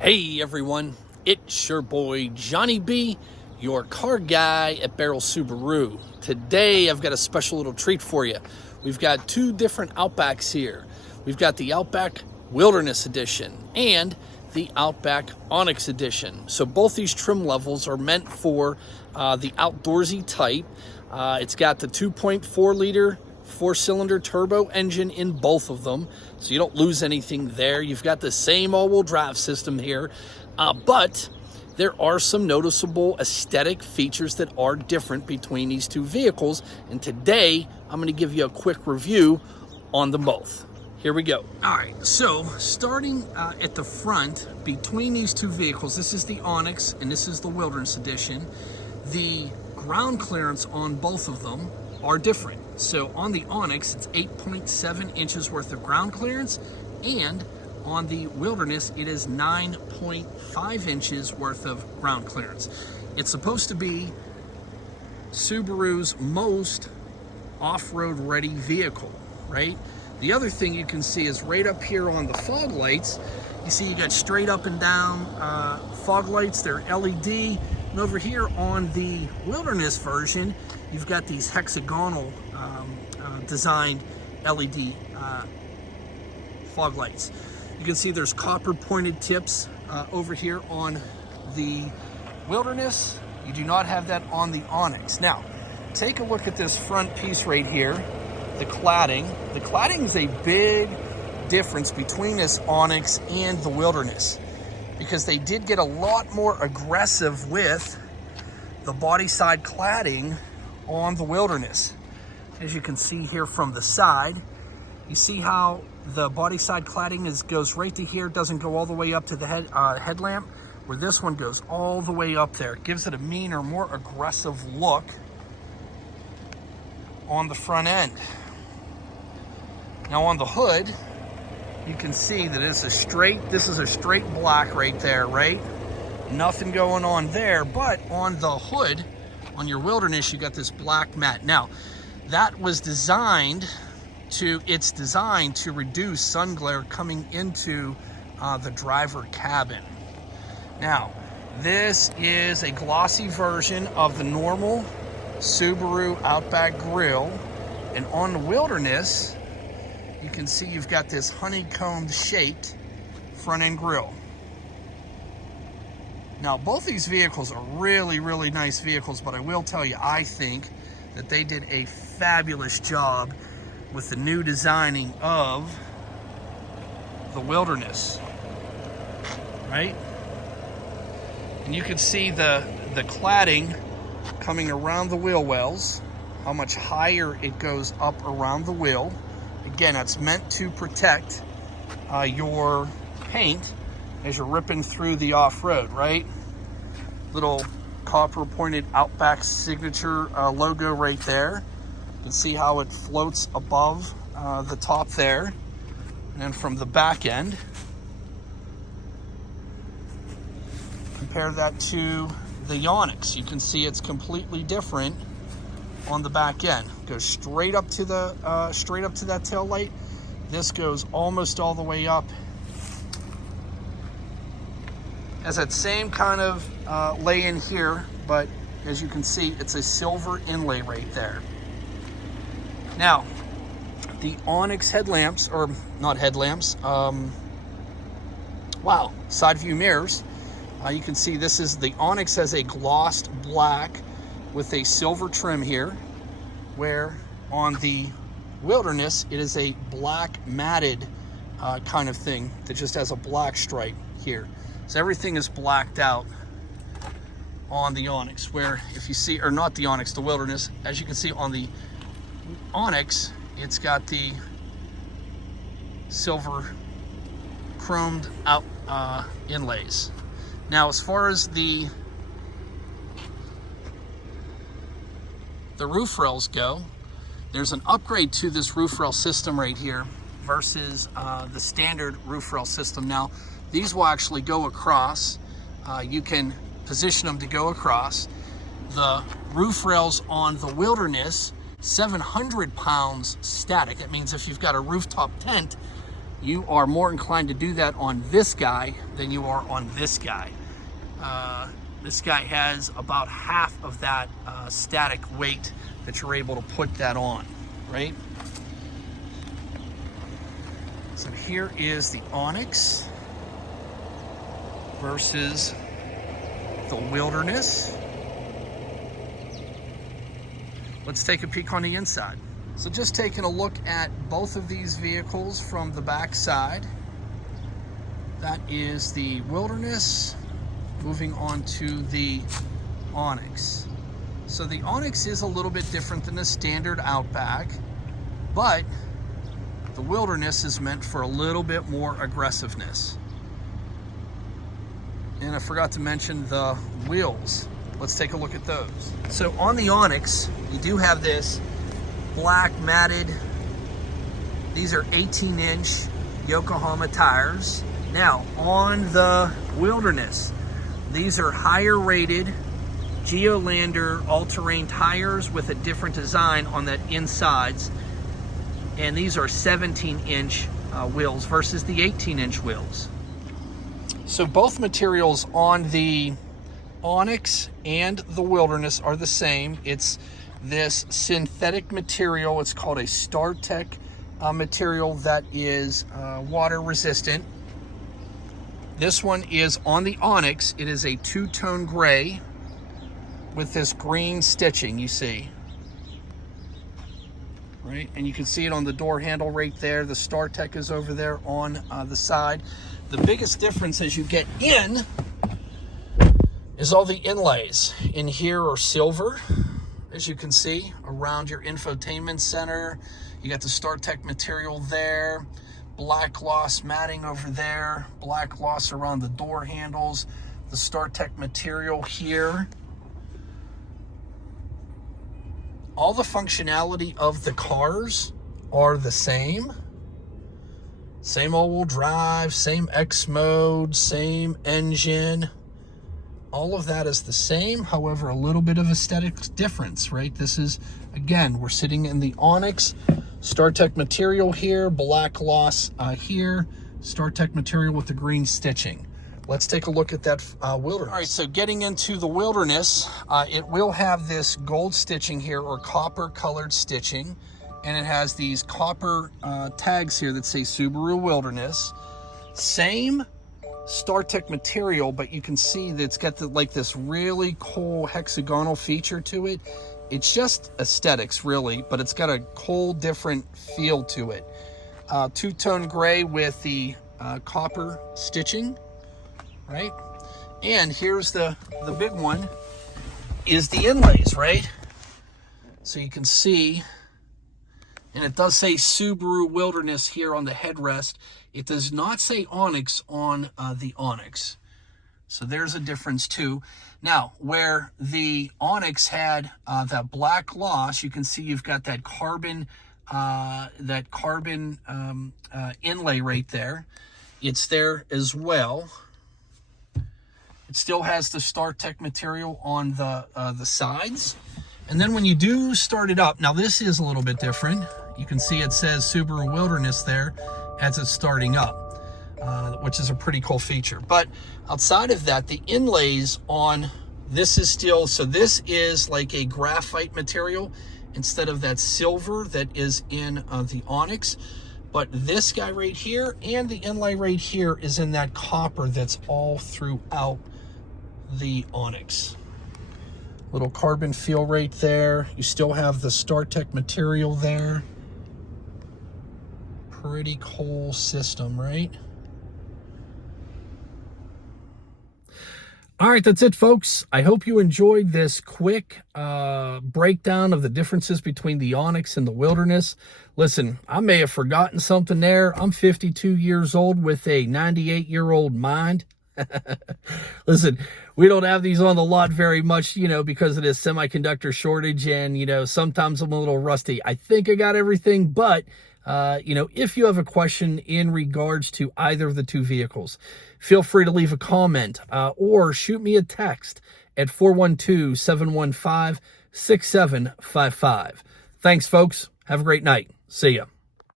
Hey everyone, it's your boy Johnny B, your car guy at Baierl Subaru. Today I've got a special little treat for you. We've got two different Outbacks here. We've got the Outback Wilderness Edition and the Outback Onyx Edition. So both these trim levels are meant for the outdoorsy type. It's got the 2.4 liter 4-cylinder turbo engine in both of them, so you don't lose anything there. You've got the same all-wheel drive system here, but there are some noticeable aesthetic features that are different between these two vehicles, and today I'm going to give you a quick review on them both. Here we go. All right, so starting at the front, between these two vehicles, this is the Onyx and this is the Wilderness Edition. The ground clearance on both of them are different. So on the Onyx, it's 8.7 inches worth of ground clearance, and on the Wilderness, it is 9.5 inches worth of ground clearance. It's supposed to be Subaru's most off-road ready vehicle, right? The other thing you can see is right up here on the fog lights, you see you got straight up and down fog lights, they're LED. And over here on the Wilderness version, you've got these hexagonal designed LED fog lights. You can see there's copper pointed tips over here on the Wilderness. You do not have that on the Onyx. Now, take a look at this front piece right here, the cladding. The cladding is a big difference between this Onyx and the Wilderness, because they did get a lot more aggressive with the body side cladding on the Wilderness. As you can see here from the side, you see how the body side cladding goes right to here, doesn't go all the way up to the headlamp, where this one goes all the way up there. It gives it a meaner, more aggressive look on the front end. Now on the hood, you can see that this is a straight black right there, right? Nothing going on there, but on the hood, on your Wilderness, you got this black matte. Now, that was designed to reduce sun glare coming into the driver cabin. Now, this is a glossy version of the normal Subaru Outback grille, and on the Wilderness, you can see you've got this honeycomb shaped front end grille. Now, both these vehicles are really, really nice vehicles, but I will tell you, I think that they did a fabulous job with the new designing of the Wilderness, right? And you can see the cladding coming around the wheel wells, how much higher it goes up around the wheel. Again, that's meant to protect your paint as you're ripping through the off-road, right? Little copper pointed Outback signature logo right there. You can see how it floats above the top there. And then from the back end, compare that to the Onyx. You can see it's completely different on the back end. It goes straight up to that tail light. This goes almost all the way up. Has that same kind of lay in here, but as you can see, it's a silver inlay right there. Now, the Onyx headlamps, or not headlamps, side view mirrors. You can see the Onyx has a glossed black with a silver trim here, where on the Wilderness, it is a black matted kind of thing that just has a black stripe here. So everything is blacked out on the Onyx, where if you see, or not the Onyx, the Wilderness, as you can see on the Onyx, it's got the silver chromed out inlays. Now, as far as the roof rails go, there's an upgrade to this roof rail system right here versus the standard roof rail system. Now, these will actually go across. You can position them to go across. The roof rails on the Wilderness, 700 pounds static. It means if you've got a rooftop tent, you are more inclined to do that on this guy than you are on this guy. This guy has about half of that static weight that you're able to put that on, right? So here is the Onyx versus the Wilderness. Let's take a peek on the inside. So just taking a look at both of these vehicles from the back side. That is the Wilderness, moving on to the Onyx. So the Onyx is a little bit different than the standard Outback, but the Wilderness is meant for a little bit more aggressiveness. And I forgot to mention the wheels. Let's take a look at those. So on the Onyx, you do have this black matted, these are 18-inch Yokohama tires. Now on the Wilderness, these are higher rated Geolander all-terrain tires with a different design on that insides. And these are 17-inch wheels versus the 18-inch wheels. So both materials on the Onyx and the Wilderness are the same. It's this synthetic material. It's called a StarTech material that is water resistant. This one is on the Onyx. It is a two-tone gray with this green stitching, you see. Right, and you can see it on the door handle right there. The StarTech is over there on the side. The biggest difference as you get in is all the inlays. In here are silver, as you can see, around your infotainment center. You got the StarTech material there, black gloss matting over there, black gloss around the door handles, the StarTech material here. All the functionality of the cars are the same. Same all-wheel drive, same X mode, same engine. All of that is the same. However, a little bit of aesthetic difference, right? This is, again, we're sitting in the Onyx. StarTech material here, black gloss here. StarTech material with the green stitching. Let's take a look at that Wilderness. All right, so getting into the Wilderness, it will have this gold stitching here, or copper colored stitching, and it has these copper tags here that say Subaru Wilderness. Same StarTech material, but you can see that it's got like this really cool hexagonal feature to it. It's just aesthetics, really, but it's got a whole different feel to it. Two-tone gray with the copper stitching. Right? And here's the big one, is the inlays, right? So you can see, and it does say Subaru Wilderness here on the headrest. It does not say Onyx on the Onyx. So there's a difference too. Now, where the Onyx had that black gloss, you can see you've got that carbon inlay right there. It's there as well. It still has the StarTech material on the sides. And then when you do start it up, now this is a little bit different. You can see it says Subaru Wilderness there as it's starting up, which is a pretty cool feature. But outside of that, the inlays on this is still, so this is like a graphite material instead of that silver that is in the Onyx. But this guy right here and the inlay right here is in that copper that's all throughout the Onyx. Little carbon feel right there. You still have the StarTech material there. Pretty cool system, right? All right, that's it, folks. I hope you enjoyed this quick breakdown of the differences between the Onyx and the Wilderness. Listen, I may have forgotten something there. I'm 52 years old with a 98-year-old mind. Listen, we don't have these on the lot very much, because of this semiconductor shortage, and, sometimes I'm a little rusty. I think I got everything, but, if you have a question in regards to either of the two vehicles, feel free to leave a comment or shoot me a text at 412-715-6755. Thanks, folks. Have a great night. See ya.